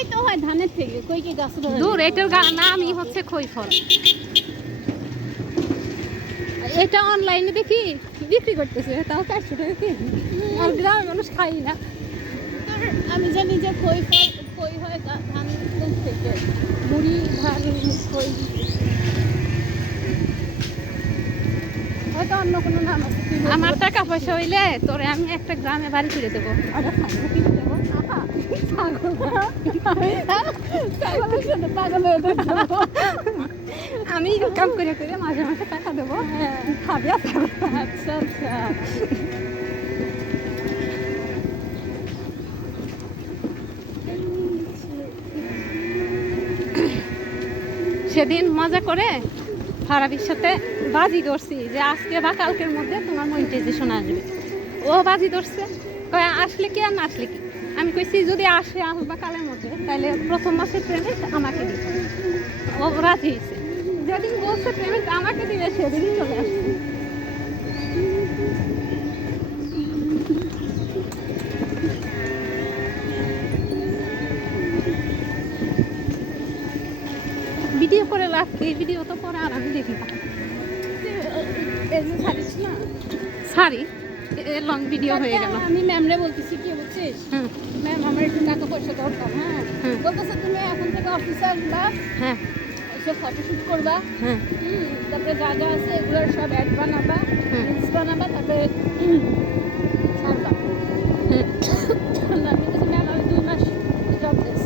খই তো হয় ধানের থেকে, কই কি গাছ ধরে? দূর, এটার নামই হচ্ছে খই ফল। এটা অনলাইনে দেখি বিক্রি করতেছে, তাও 400 টাকা কেজি। আর গ্রামের মানুষ খাই না। আমি জানি যে খই ফল, খই হয় ধান থেকে, মুড়ি ধান খই, হয়তো অন্য কোনো নাম আছে। আমার টাকা পয়সা হইলে তোরে আমি একটা গ্রামে বাড়ি ফিরে দেবো। আমি ইনকাম করে করে মাঝে মাঝে টাকা দেবো, খাবি। আচ্ছা আচ্ছা। সেদিন মজা করে ফারাবির সাথে বাজি ধরছি যে আজকে বা কালকের মধ্যে তোমার মনিটাইজেশন আসবে। ও বাজি ধরছে, কয় আসলে কি আর না আসলে কি। আমি কইছি যদি আসে আজ বা কালের মধ্যে তাহলে প্রথম মাসের পেমেন্ট আমাকে দিবে। ও রাজি হয়েছে। যেদিন বলছে পেমেন্ট আমাকে দিবে সেদিনই চলে আসছে। ভিডিও করে লাভ কি, ভিডিও তো পরে আর আমি দেখি না। ছাড়িস না, সারি লং ভিডিও হয়ে গেল। আমি ম্যামরে বলতেছি কি বুঝছিস, ম্যাম আমার একটু টাকা পয়সা দরকার। হ্যাঁ, বলতেছে তুমি এখন থেকে অফিসে আসবা, হ্যাঁ, এসে ফটোশুট করবা, হ্যাঁ, তারপরে যা যা আছে এগুলোর সব অ্যাড বানাবা, রিলস বানাবা, তারপরে ছাড়বা। আমি বলছি ম্যাম আমি 2 মাস জব দিস,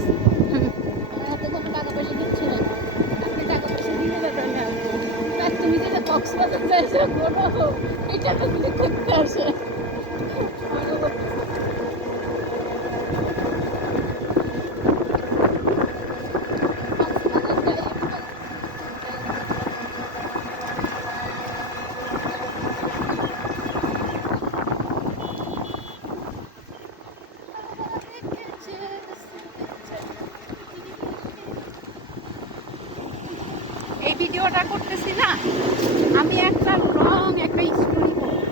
হাতে কোনো টাকা পয়সা দিচ্ছি না, আপনি টাকা পয়সা দিয়ে দেবেন। ম্যাম তুমি যেটা কক্সবাজার যাইছো কোনো এই টাকাগুলো করতে আসে। এই ভিডিওটা করতেছি না, আমি একটা রং একটা স্টোরি বলবো।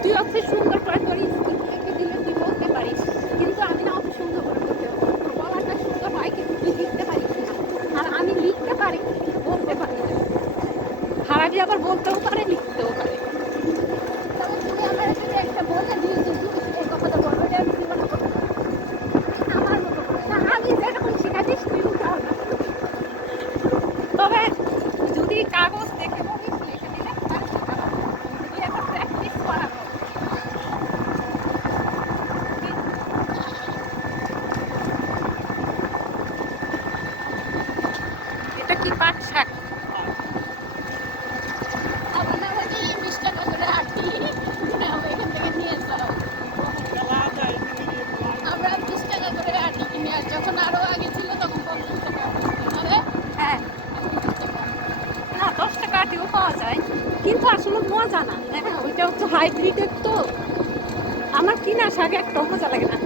তুই অত সুন্দর করে তোর স্কিন দেখে দিলে তুই বলতে পারিস, কিন্তু আমি না অত সুন্দর করে বলতে পারি। তোর গলাটা সুন্দর হয় কিন্তু তুই লিখতে পারিস না, আর আমি লিখতে পারি কিন্তু বলতে পারি না। হারাবি আবার বলতেও পারে লিখতেও পারে। তবে তুমি আমার যদি একটা বলে দিও যে তুমি এই কথাটা বলবে, এটা আমি জীবনে করতে পারবো না। আমার মতো করে না, আমি যেরকম শিখাচ্ছিস তুই উঠাও না। তবে যদি কাগজ দেখে বলিস লিখে দিলে তার শেখানো, তুই একটা প্র্যাকটিস করাবো। এটা কি পাট শাক? আমার না ওই যে 20 টাকা করে আটি, এখান থেকে নিয়ে যাও। আমরা 20 টাকা করে আটি কিনে, আর যখন আরো আগে ছিল তখন 50 টাকা আরে হ্যাঁ, না 10 টাকা আটিও পাওয়া যায়, কিন্তু আসলে মজা না। হ্যাঁ, ওইটা হচ্ছে হাইব্রিডের তো, আমার কিনা শাক একটা মজা লাগে না।